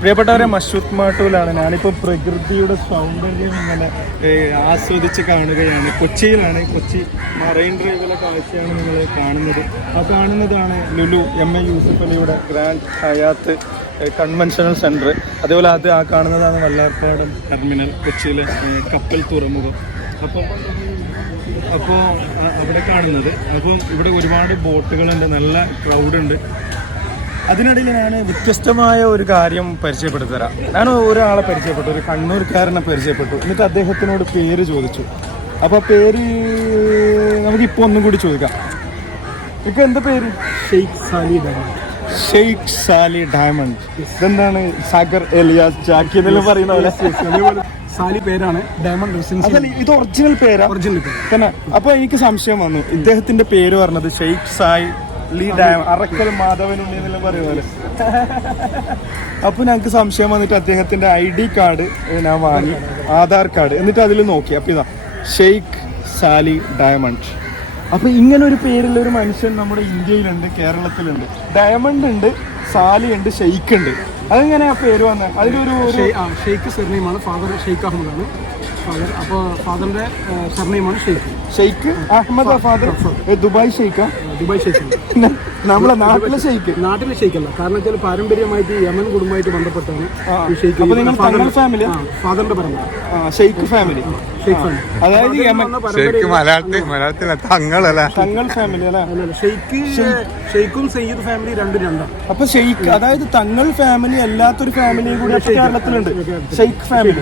പ്രിയപ്പെട്ടവരെ, മഷൂദ് മാട്ടൂലാണ്. ഞാനിപ്പോൾ പ്രകൃതിയുടെ സൗന്ദര്യം ഇങ്ങനെ ആസ്വദിച്ച് കാണുകയാണ്. കൊച്ചിയിലാണ്. കൊച്ചി മറൈൻ ഡ്രൈവിലെ കാഴ്ചയാണ് നിങ്ങൾ കാണുന്നത്. ആ കാണുന്നതാണ് ലുലു MA യൂസഫ് അലിയുടെ ഗ്രാൻഡ് ഹയാത്ത് കൺവെൻഷണൽ സെൻറ്റർ. അതേപോലെ ആ കാണുന്നതാണ് വല്ലാർപാടം ടെർമിനൽ, കൊച്ചിയിലെ കപ്പൽ തുറമുഖം. അപ്പോൾ അവിടെ കാണുന്നത്. അപ്പോൾ ഇവിടെ ഒരുപാട് ബോട്ടുകളുണ്ട്, നല്ല ക്രൗഡുണ്ട്. അതിനിടയിൽ ഞാൻ വ്യത്യസ്തമായ ഒരു കാര്യം പരിചയപ്പെടുത്തി തരാം. ഞാൻ ഒരാളെ പരിചയപ്പെട്ടു, ഒരു കണ്ണൂർക്കാരനെ പരിചയപ്പെട്ടു. എന്നിട്ട് അദ്ദേഹത്തിനോട് പേര് ചോദിച്ചു. അപ്പോൾ പേര് നമുക്കിപ്പോൾ ഒന്നും കൂടി ചോദിക്കാം. ഇപ്പം എന്താ പേര്? ഷെയ്ഖ് സാലി ഡയമണ്ട്. ഷെയ്ഖ് സാലി ഡയമണ്ട്. ഇതെന്താണ് സാഗർ എലിയാസ് ജാക്കി എന്നെല്ലാം പറയുന്ന പോലെ സാലി പേരാണ്. Diamond residency. ഇത് ഒറിജിനൽ പേരാ? ഒറിജിനൽ പേര് തന്നെ. അപ്പോൾ എനിക്ക് സംശയം വന്നു, ഇദ്ദേഹത്തിന്റെ പേര് പറഞ്ഞത് ഷെയ്ഖ് സാലി ഡയമണ്ട്, അറക്കൽ മാധവനുണ്ണി എന്നെല്ലാം പറയുന്നത്. അപ്പോൾ ഞങ്ങൾക്ക് സംശയം വന്നിട്ട് അദ്ദേഹത്തിന്റെ ID കാർഡ് ഞാൻ വാങ്ങി, ആധാർ കാർഡ്, എന്നിട്ട് അതിൽ നോക്കി. അപ്പോൾ ഇതാ ഷെയ്ഖ് സാലി ഡയമണ്ട്. അപ്പോൾ ഇങ്ങനെ ഒരു പേരുള്ള ഒരു മനുഷ്യൻ നമ്മുടെ ഇന്ത്യയിലുണ്ട്, കേരളത്തിലുണ്ട്. ഡയമണ്ട് ഉണ്ട്, സാലി ഉണ്ട്, ഷെയ്ഖ് ഉണ്ട്. അതെങ്ങനെയാ പേര് വന്നത്? അതിലൊരു ഷെയ്ഖ് സർനെയിമാണ്. ഫാദർ ഷെയ്ഖ് അഹമ്മദാണ് ഫാദർ. അപ്പോൾ ഫാദറിന്റെ സർനെയിമാണ് ഷെയ്ഖ്. Sheikh Ahmed. ഫാദർ ദുബായ് ഷെയ്ഖാ? ദുബായ് ഷെയ്ഖ്. നമ്മളെ നാട്ടിലെ ഷെയ്ഖ്? നാട്ടിലെ ഷെയ്ഖ് അല്ല. കാരണം വെച്ചാൽ പാരമ്പര്യമായിട്ട് യമൻ കുടുംബമായിട്ട് ബന്ധപ്പെട്ടാണ് ഈ ഷെയ്ഖ്. അപ്പോൾ നിങ്ങൾ തങ്ങൾ ഫാമിലി? ഫാദറിന്റെ പരമ്പര ഷെയ്ഖ് ഫാമിലി. അതായത് തങ്ങൾ ഫാമിലി അല്ല? ഷെയ്ഖും സയ്യിദ് ഫാമിലി രണ്ടാണ്. അപ്പൊ ഷെയ്ഖ് അതായത് തങ്ങൾ ഫാമിലി അല്ലാത്തൊരു ഫാമിലിയും കൂടി കേരളത്തിലുണ്ട്. ഷെയ്ഖ് ഫാമിലി.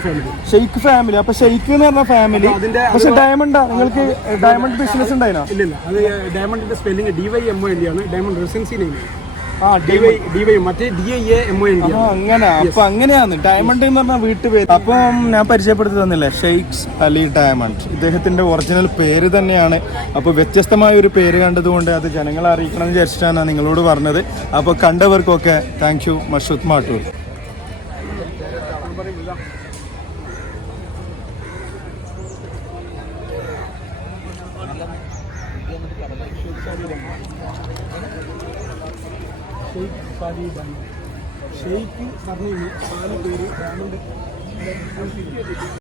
ഷെയ്ഖ് ഫാമിലി. അപ്പൊ ഷെയ്ഖ് എന്ന് പറഞ്ഞ ഫാമിലി. പക്ഷെ ഡയമണ്ടാ നിങ്ങൾക്ക് ഡയമണ്ട് ബിസിനസ് ഉണ്ടായിനോ? ഇല്ല, അത് ഡയമണ്ടിന്റെ സ്പെല്ലിംഗ് DYMOND ആണ്. ഡയമണ്ട് റെസിഡൻസി നെയിം മറ്റേ DIAMOND. അങ്ങനെ. അപ്പൊ അങ്ങനെയാണ് ഡയമണ്ട് എന്ന് പറഞ്ഞ വീട്ടുപേര്. അപ്പം ഞാൻ പരിചയപ്പെടുത്തി തന്നില്ലേ, ഷെയ്ഖ് അലി ഡയമണ്ട്. ഇദ്ദേഹത്തിന്റെ ഒറിജിനൽ പേര് തന്നെയാണ്. അപ്പോൾ വ്യത്യസ്തമായ ഒരു പേര് കണ്ടതുകൊണ്ട് അത് ജനങ്ങളെ അറിയിക്കണം എന്ന് വിചാരിച്ചിട്ടാണ് നിങ്ങളോട് പറഞ്ഞത്. അപ്പോൾ കണ്ടവർക്കൊക്കെ thank you. Mashood Mattoor. Sheikh Sali diamond. Sheikh surname, Sali പേര്, ഡയമണ്ട്.